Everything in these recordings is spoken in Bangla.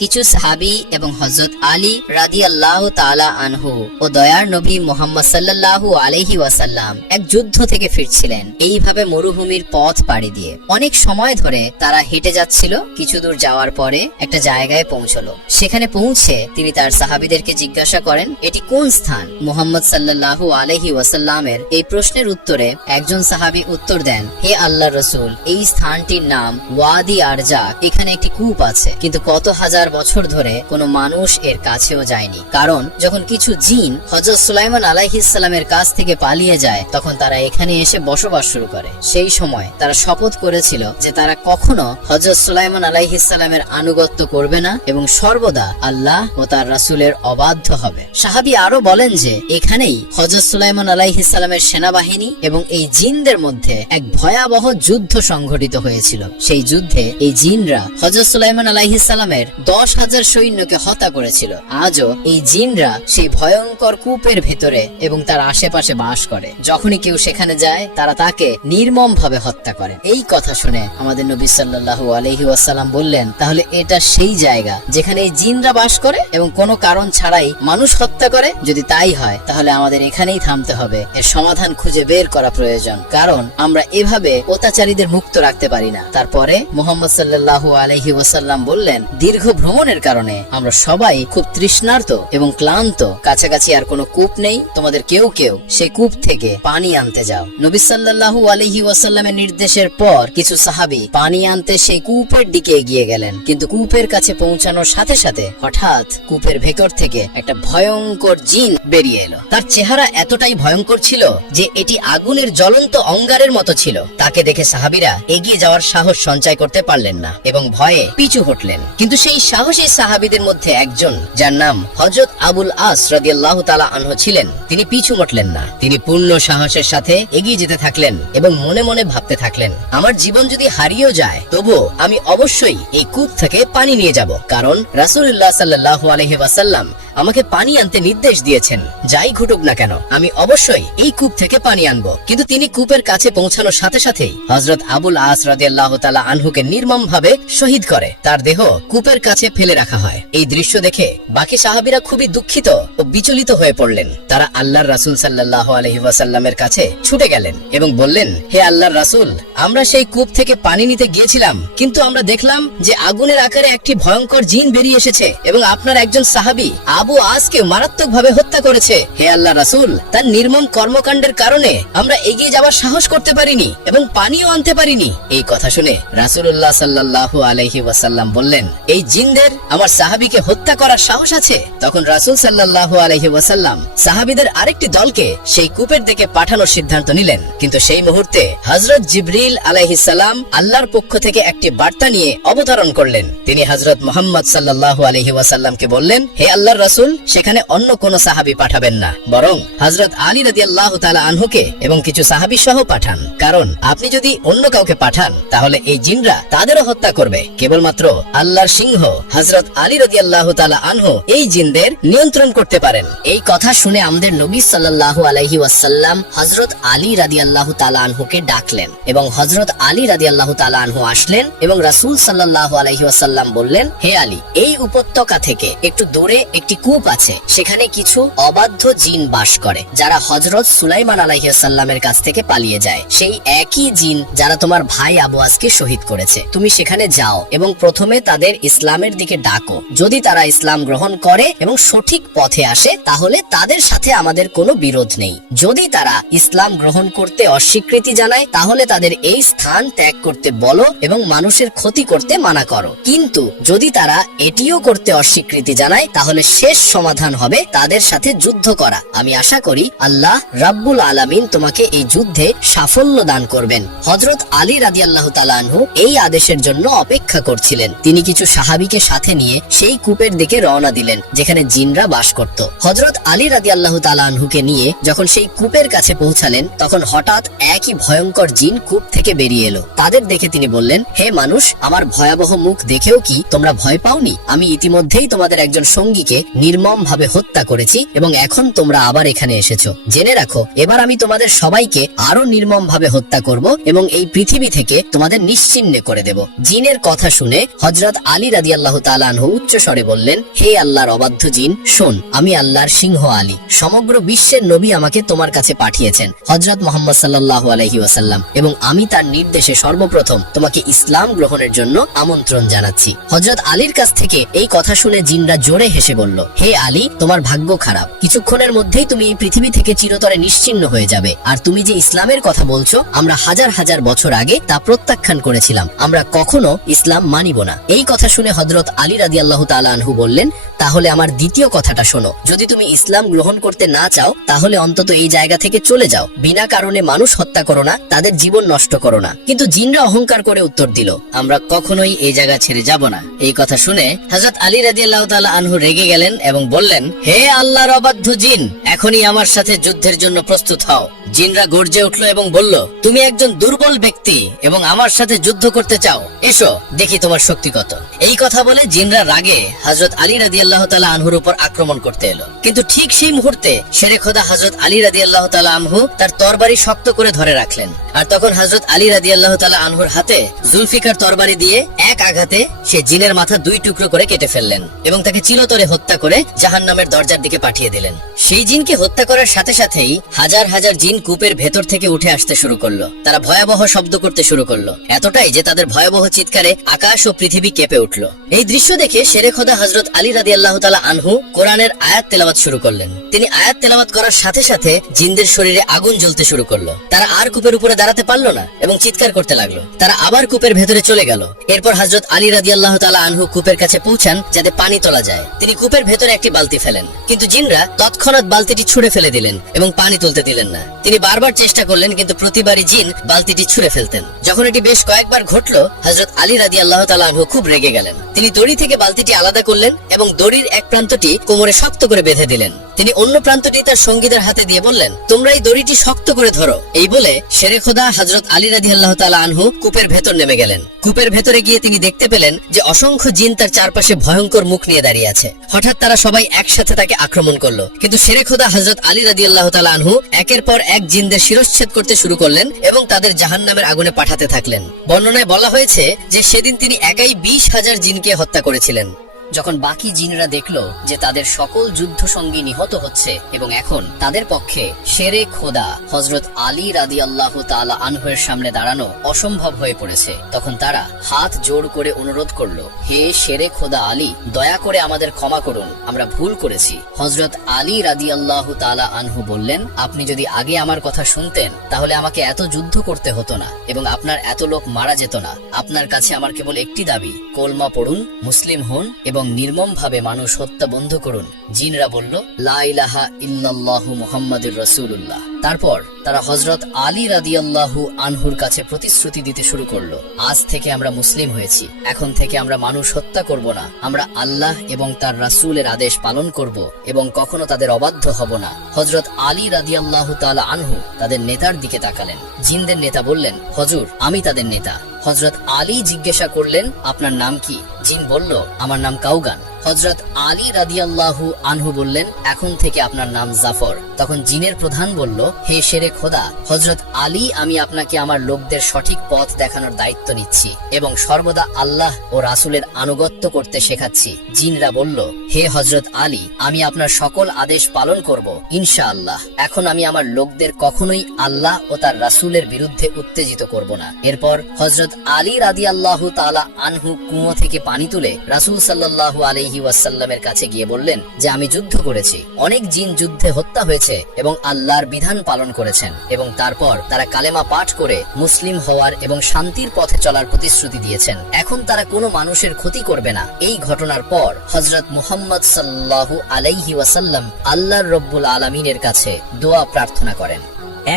কিছু সাহাবী এবং হযরত আলী রাদিয়াল্লাহু তাআলা আনহু ও দয়ার নবী মুহাম্মদ সাল্লাল্লাহু আলাইহি ওয়াসাল্লাম এক যুদ্ধ থেকে ফিরছিলেন। এইভাবে মরুভূমির পথ পাড়ি দিয়ে অনেক সময় ধরে তারা হেঁটে যাচ্ছিল। কিছু দূর যাওয়ার পরে একটা জায়গায় পৌঁছলো। সেখানে পৌঁছে তিনি তার সাহাবীদেরকে জিজ্ঞাসা করেন, এটি কোন স্থান? মুহাম্মদ সাল্লাল্লাহু আলাইহি ওয়াসাল্লামের এই প্রশ্নের উত্তরে একজন সাহাবী উত্তর দেন, হে আল্লাহর রাসূল, এই স্থানটির নাম ওয়াদি আরজা। এখানে একটি কূপ আছে, কিন্তু কত হাজার বছর ধরে কোনো মানুষ এর কাছেও যায়নি। কারণ যখন কিছু জিন হযরত সুলাইমান আলাইহিস সালামের কাছ থেকে পালিয়ে যায়, তখন তারা এখানে এসে বসবাস শুরু করে। সেই সময় তারা শপথ করেছিল যে তারা কখনো হযরত সুলাইমান আলাইহিস সালামের আনুগত্য করবে না এবং সর্বদা আল্লাহ ও তার রাসূলের অবাধ্য হবে। সাহাবী আরো বলেন যে এখানেই হযরত সুলাইমান আলাইহিস সালামের সেনাবাহিনী এবং এই জিনদের মধ্যে এক ভয়াবহ যুদ্ধ সংঘটিত হয়েছিল। সেই যুদ্ধে এই জিনরা হযরত সুলাইমান আলাইহিস সালামের 10,000 সৈন্যকে হত্যা করেছিল। আজও এই জিনরা সেই ভয়ঙ্কর কূপের ভেতরে এবং তার আশেপাশে বাস করে। যখনই কেউ সেখানে যায়, তারা তাকে নির্মম ভাবে হত্যা করে। এই কথা শুনে আমাদের নবী সাল্লাল্লাহু আলাইহি ওয়াসাল্লাম বললেন, তাহলে এটা সেই জায়গা যেখানে এই জিনরা বাস করে এবং কোনো কারণ ছাড়াই মানুষ হত্যা করে? যদি তাই হয়, তাহলে আমাদের এখানেই থামতে হবে। এর সমাধান খুঁজে বের করা প্রয়োজন, কারণ আমরা এভাবে অত্যাচারীদের মুক্ত রাখতে পারি না। তারপরে মুহাম্মদ সাল্লাল্লাহু আলাইহি ওয়াসাল্লাম বললেন, দীর্ঘ ভ্রমণের কারণে আমরা সবাই খুব তৃষ্ণার্ত এবং ক্লান্ত। কাছাকাছি আর কোনো কূপ নেই। তোমাদের কেউ কেউ সেই কূপ থেকে পানি আনতে যাও। নবী সাল্লাল্লাহু আলাইহি ওয়াসাল্লামের নির্দেশের পর কিছু সাহাবী পানি আনতে সেই কূপের দিকে এগিয়ে গেলেন। কিন্তু কূপের কাছে পৌঁছানোর সাথে সাথে হঠাৎ কূপের ভেতর থেকে একটা ভয়ঙ্কর জিন বেরিয়ে এলো। তার চেহারা এতটাই ভয়ঙ্কর ছিল যে এটি আগুনের জ্বলন্ত অঙ্গারের মতো ছিল। তাকে দেখে সাহাবীরা এগিয়ে যাওয়ার সাহস সঞ্চয় করতে পারলেন না এবং ভয়ে পিছু হটলেন। কিন্তু সেই সাহসী সাহাবীদের মধ্যে একজন, যার নাম হযরত আবুল আস রাদিয়াল্লাহু তাআলা আনহু ছিলেন, তিনি পিছু হটলেন না। তিনি পূর্ণ সাহসের সাথে এগিয়ে যেতে থাকলেন এবং মনে মনে ভাবতে থাকলেন, আমার জীবন যদি হারিয়েও যায়, তবুও আমি অবশ্যই এই কূপ থেকে পানি নিয়ে যাব। কারণ রাসূলুল্লাহ সাল্লাল্লাহু আলাইহি ওয়াসাল্লাম আমাকে পানি আনতে নির্দেশ দিয়েছেন। যাই ঘটুক না কেন, আমি অবশ্যই এই কূপ থেকে পানি আনবো। কিন্তু তিনি কূপের কাছে পৌঁছানোর সাথে সাথেই হযরত আবুল আস রাদিয়াল্লাহু তাআলা আনহুকে নির্মম ভাবে শহীদ করে তার দেহ কূপের কাছে ফেলে রাখা হয়। এই দৃশ্য দেখে বাকি সাহাবীরা খুবই দুঃখিত ও বিচলিত হয়ে পড়লেন। তারা আল্লাহর রাসূল সাল্লাল্লাহু আলাইহি ওয়াসাল্লামের কাছে ছুটে গেলেন এবং বললেন, হে আল্লাহর রাসূল, আমরা সেই কূপ থেকে পানি নিতে গিয়েছিলাম, কিন্তু আমরা দেখলাম যে আগুনের আকারে একটি ভয়ঙ্কর জিন বেরিয়ে এসেছে এবং আপনার একজন সাহাবী আবু আসকে মারাত্মকভাবে হত্যা করেছে। হে আল্লাহর রাসূল, তার নির্মম কর্মকাণ্ডের কারণে আমরা এগিয়ে যাওয়ার সাহস করতে পারিনি এবং পানিও আনতে পারিনি। এই কথা শুনে রাসূলুল্লাহ সাল্লাল্লাহু আলাইহি ওয়াসাল্লাম বললেন, এই জিনদের আমার সাহাবীকে হত্যা করার সাহস আছে? তখন রাসূল সাল্লাল্লাহু আলাইহি ওয়াসাল্লাম সাহাবীদের আরেকটি দলকে সেই কূপের দিকে পাঠানোর সিদ্ধান্ত নিলেন। কিন্তু সেই মুহূর্তে হযরত জিবরিল আলাইহিস সালাম আল্লাহর পক্ষ থেকে একটি বার্তা নিয়ে অবতরণ করলেন। তিনি হযরত মুহাম্মদ সাল্লাল্লাহু আলাইহি ওয়াসাল্লামকে বললেন, হে আল্লাহর রাসূল, সেখানে অন্য কোন সাহাবী পাঠাবেন না, বরং হযরত আলী রাদিয়াল্লাহু তাআলা আনহুকে এবং কিছু সাহাবী সহ পাঠান। কারণ আপনি যদি অন্য কাউকে পাঠান, তাহলে এই জিনরা তাদেরও হত্যা করবে। কেবলমাত্র আল্লাহর সিংহ হযরত আলী রাদিয়াল্লাহু তাআলা আনহু এই জিনদের নিয়ন্ত্রণ করতে পারেন। এই কথা শুনে আমাদের নবী সাল্লাল্লাহু আলাইহি ওয়াসাল্লাম হযরত আলী রাদিয়াল্লাহু তাআলা আনহুকে ডাকলেন এবং হযরত আলী রাদিয়াল্লাহু তাআলা আনহু আসলেন এবং রাসূল সাল্লাল্লাহু আলাইহি ওয়াসাল্লাম বললেন, হে আলী, এই উপত্যকা থেকে একটু দূরে একটি কূপ আছে। সেখানে কিছু অবাধ্য জিন বাস করে, যারা হযরত সুলাইমান আলাইহিস সালামের কাছ থেকে পালিয়ে যায়। সেই একই জিন যারা তোমার ভাই আবু আসকে শহীদ করেছে। তুমি সেখানে যাও এবং প্রথমে তাদের ইসলামের দিকে ডাকো। যদি তারা ইসলাম গ্রহণ করে এবং সঠিক পথে আসে, তাহলে তাদের সাথে আমাদের কোনো বিরোধ নেই। যদি তারা ইসলাম গ্রহণ করতে অস্বীকৃতি জানায়, তাহলে তাদের এই স্থান ত্যাগ করতে বলো এবং মানুষের ক্ষতি করতে মানা করো। কিন্তু যদি তারা এটিও করতে অস্বীকৃতি জানায়, তাহলে শেষ সমাধান হবে তাদের সাথে যুদ্ধ করা। আমি আশা করি আল্লাহ রাব্বুল আলামিন তোমাকে এই যুদ্ধে সাফল্য দান করবেন। হযরত আলী রাদিয়াল্লাহু তাআলা আনহু এই আদেশের জন্য অপেক্ষা করছিলেন। তিনি কিছু সাহাবীকে সাথে নিয়ে সেই কূপের দিকে রওনা দিলেন যেখানে জিনরা বাস করত। হযরত আলী রাদিয়াল্লাহু তাআলা আনহুকে নিয়ে যখন সেই কূপের কাছে পৌঁছালেন, তখন হঠাৎ একই ভয়ঙ্কর জিন কূপ থেকে বেরিয়ে এলো। তাদের দেখে তিনি বললেন, হে মানুষ, আমার ভয়াবহ মুখ দেখেও কি তোমরা ভয় পাওনি? আমি ইতিমধ্যেই তোমাদের একজন সঙ্গীকে নির্মমভাবে হত্যা করেছি এবং এখন তোমরা আবার এখানে এসেছো। জেনে রাখো, এবার আমি তোমাদের সবাইকে আরো নির্মমভাবে হত্যা করব এবং এই পৃথিবী থেকে তোমাদের নিশ্চিহ্ন করে দেব। জিনের কথা শুনে হযরত আলী রাদিয়াল্লাহু তাআলা আনহু উচ্চ স্বরে বললেন, হে আল্লাহর অবাধ্য জিন, শোন, আমি আল্লাহর সিংহ আলী। সমগ্র বিশ্বের নবী আমাকে তোমার কাছে পাঠিয়েছেন, হযরত মুহাম্মদ সাল্লাল্লাহু আলাইহি ওয়াসাল্লাম, এবং আমি তার নির্দেশে সর্বপ্রথম তোমাকে ইসলাম গ্রহণের জন্য আমন্ত্রণ জানাচ্ছি। হযরত আলীর কাছ থেকে এই কথা শুনে জিনরা জোরে হেসে বলল, হে আলী, তোমার ভাগ্য খারাপ, কিছুক্ষণের মধ্যেই তুমি এই পৃথিবী থেকে চিরতরে নিশ্চিহ্ন হয়ে যাবে। আর তুমি যে ইসলামের কথা বলছো, আমরা হাজার হাজার বছর আগে তা প্রত্যাখ্যান করেছিলাম, আমরা কখনো ইসলাম মানিব না। এই কথা শুনে হযরত আলী রাদিয়াল্লাহু তাআলা আনহু বললেন, তাহলে আমার দ্বিতীয় কথাটা শোনো, যদি তুমি ইসলাম গ্রহণ করতে না চাও তাহলে অন্তত এই জায়গা থেকে চলে যাও, বিনা কারণে মানুষ হত্যা করো না, তাদের জীবন নষ্ট করো না। কিন্তু জিনরা অহংকার করে উত্তর দিল, আমরা কখনোই এই জায়গা ছেড়ে যাব না। এই কথা শুনে হযরত আলী রাদিয়াল্লাহু তাআলা আনহু রেগে গেলেন এবং বললেন, হে আল্লাহর অবাধ্য জিন, এখনই আমার সাথে যুদ্ধের জন্য প্রস্তুত হও। জিনরা গর্জে উঠল এবং বলল, তুমি একজন দুর্বল ব্যক্তি এবং আমার সাথে যুদ্ধ করতে চাও, এসো দেখি তোমার শক্তি কত। এই কথা বলে জিনরা রাগে হযরত আলী রাদিয়াল্লাহু তাআলা আনহুর উপর আক্রমণ করতে এলো। কিন্তু ঠিক সেই মুহূর্তে শেরে খোদা হযরত আলী রাদিয়াল্লাহু তাআলা আনহু তার তরবারি শক্ত করে ধরে রাখলেন। আর তখন হযরত আলী রাদিয়াল্লাহু তাআলা আনহুর হাতে জুলফিকার তরবারি দিয়ে এক আঘাতে সে জিনের মাথা দুই টুকরো করে কেটে ফেললেন এবং তাকে চিরতরে হত্যা করে জাহান্নামের দরজার দিকে পাঠিয়ে দিলেন। সেই জিনকে হত্যা করার সাথে সাথেই হাজার হাজার জিন কূপের ভেতর থেকে উঠে আসতে শুরু করলো। তারা ভয়াবহ শব্দ করতে শুরু করলো, এতটাই যে তাদের ভয়াবহ চিৎকারে আকাশ ও পৃথিবী কেঁপে উঠল। এই দৃশ্য দেখে শেরে খোদা হযরত আলী রাদিয়াল্লাহু তাআলা আনহু কোরআনের আয়াত তেলাওয়াত শুরু করলেন। তিনি আয়াত তেলাওয়াত করার সাথে সাথে জিনদের শরীরে আগুন জ্বলতে শুরু করলো। তারা আর কূপের উপরে দাঁড়াতে পারলো না এবং চিৎকার করতে লাগলো। তারা আবার কূপের ভেতরে চলে গেল। এরপর হযরত আলী রাদিয়াল্লাহু তাআলা আনহু কূপের কাছে পৌঁছান যাতে পানি তোলা যায়। তিনি কূপের ভেতরে একটি বালতি ফেলেন, কিন্তু জিনরা তৎক্ষণাৎ বালতিটি ছুঁড়ে ফেলে দিলেন এবং পানি তুলতে দিলেন না। তিনি বারবার চেষ্টা করলেন, কিন্তু প্রতিবারই জিন বালতিটি ছুঁড়ে ফেলতেন। যখন এটি বেশ কয়েকবার ঘটলো, হযরত আলী রাদিয়াল্লাহু তাআলা আনহু খুব রেগে গেলেন। তিনি দড়ি থেকে বালতিটি আলাদা করলেন এবং দড়ির এক প্রান্তটি কোমরে শক্ত করে বেঁধে দিলেন। তিনি অন্য প্রান্তটি তার সঙ্গীদের হাতে দিয়ে বললেন, তোমরা এই দড়িটি শক্ত করে ধরো। এই বলে শেরে খোদা হযরত আলী রাদিয়াল্লাহু তাআলা আনহু কূপের ভেতর নেমে গেলেন। কূপের ভেতরে গিয়ে তিনি দেখতে পেলেন যে অসংখ্য জিন তার চারপাশে ভয়ঙ্কর মুখ নিয়ে দাঁড়িয়ে আছে। হঠাৎ তারা সবাই একসাথে তাকে আক্রমণ করলো, কিন্তু শেরে খোদা হযরত আলী রাদিয়াল্লাহু তাআলা আনহু একের পর এক জিনদের শিরশ্ছেদ করতে শুরু করলেন এবং তাদের জাহান্নামের আগুনে পাঠাতে থাকলেন। বর্ণনায় বলা হয়েছে যে সেদিন তিনি একাই 20,000 জিনকে হত্যা করেছিলেন। যখন বাকি জিনরা দেখলো যে তাদের সকল যুদ্ধ সঙ্গী নিহত হচ্ছে এবং এখন তাদের পক্ষে শেরে খোদা হযরত আলী রাদিয়াল্লাহু তাআলা আনহুর সামনে দাঁড়ানো অসম্ভব হয়ে পড়েছে, তখন তারা হাত জোড় করে অনুরোধ করলো, হে শেরে খোদা আলী, দয়া করে আমাদের ক্ষমা করুন, আমরা ভুল করেছি। হযরত আলী রাদিয়াল্লাহু তাআলা আনহু বললেন, আপনি যদি আগে আমার কথা শুনতেন তাহলে আমাকে এত যুদ্ধ করতে হতো না এবং আপনার এত লোক মারা যেত না। আপনার কাছে আমার কেবল একটি দাবি, কলমা পড়ুন, মুসলিম হন এবং নির্মমভাবে মানুষ হত্যা বন্ধ করুন। জিনরা বলল, লা ইলাহা ইল্লাল্লাহু মুহাম্মাদুর রাসূলুল্লাহ। তারপর তারা হযরত আলী রাদিয়াল্লাহু আনহুর কাছে প্রতিশ্রুতি দিতে শুরু করলো, আজ থেকে আমরা মুসলিম হয়েছি, এখন থেকে আমরা মানুষ হত্যা করব না, আমরা আল্লাহ এবং তার রাসূলের আদেশ পালন করব এবং কখনো তাদের অবাধ্য হব না। হযরত আলী রাদিয়াল্লাহু তাআলা আনহু তাদের নেতার দিকে তাকালেন। জিনদের নেতা বললেন, হুজুর, আমি তাদের নেতা। হযরত আলী জিজ্ঞাসা করলেন, আপনার নাম কি? জিন বলল, আমার নাম কাউগান। হযরত আলী রাদিয়াল্লাহু আনহু বললেন, এখন থেকে আপনার নাম জাফর। তখন জিনের প্রধান বলল, হে শেরে খোদা, হযরত আলী, আমি আপনাকে আমার লোকদের সঠিক পথ দেখানোর দায়িত্ব নিচ্ছি এবং সর্বদা আল্লাহ ও রাসূলের আনুগত্য করতে শেখাচ্ছি। জিনরা বলল, হে হযরত আলী, আমি আপনার সকল আদেশ পালন করব ইনশাআল্লাহ। এখন আমি আমার লোকদের কখনোই আল্লাহ ও তার রাসূলের বিরুদ্ধে উত্তেজিত করব না। এরপর হযরত আলী রাদিয়াল্লাহু তাআলা আনহু কুয়ো থেকে পানি তুলে রাসূল সাল্লাল্লাহু আলাইহি ওয়াসাল্লামের কাছে গিয়ে বললেন যে আমি যুদ্ধ করেছি, অনেক জিন যুদ্ধে হত্যা হয়েছে এবং আল্লাহর বিধান পালন করেছেন, এবং তারপর তারা কালেমা পাঠ করে মুসলিম হওয়ার এবং শান্তির পথে চলার প্রতিশ্রুতি দিয়েছেন। এখন তারা কোনো মানুষের ক্ষতি করবে না। এই ঘটনার পর হযরত মুহাম্মদ সাল্লাল্লাহু আলাইহি ওয়াসাল্লাম আল্লাহর রব্বুল আলামিনের কাছে দোয়া প্রার্থনা করেন।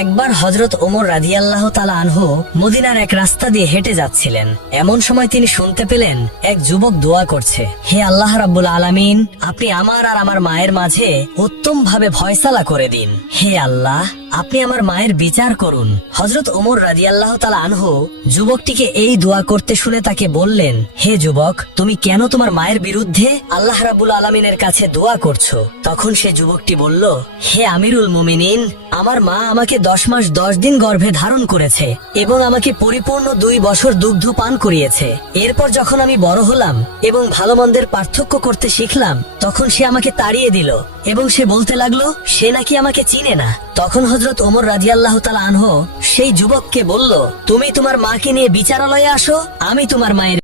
একবার হযরত ওমর রাদিয়াল্লাহু তাআলা আনহু মদিনার এক রাস্তা দিয়ে হেঁটে যাচ্ছিলেন। এমন সময় তিনি শুনতে পেলেন এক যুবক দোয়া করছে, হে আল্লাহ রাব্বুল আলামিন, আপনি আমার আর আমার মায়ের মাঝে উত্তম ভাবে ফয়সালা করে দিন। হে আল্লাহ, আপনি আমার মায়ের বিচার করুন। হযরত ওমর রাদিয়াল্লাহু তাআলা আনহু যুবকটিকে এই দোয়া করতে শুনে তাকে বললেন, হে যুবক, তুমি কেন তোমার মায়ের বিরুদ্ধে আল্লাহ রাব্বুল আলামিনের কাছে দোয়া করছো? তখন সে যুবকটি বলল, হে আমিরুল মুমিনিন, আমার মা আমাকে 10 মাস 10 দিন গর্ভে ধারণ করেছে এবং আমাকে পরিপূর্ণ 2 বছর দুগ্ধ পান করিয়েছে। এরপর যখন আমি বড় হলাম এবং ভালো মন্দের পার্থক্য করতে শিখলাম, তখন সে আমাকে তাড়িয়ে দিল এবং সে বলতে লাগলো সে নাকি আমাকে চিনে না। তখন হযরত ওমর রাদিয়াল্লাহু তাআলা আনহু সেই যুবককে বলল, তুমি তোমার মাকে নিয়ে বিচারালয়ে আসো, আমি তোমার মায়ের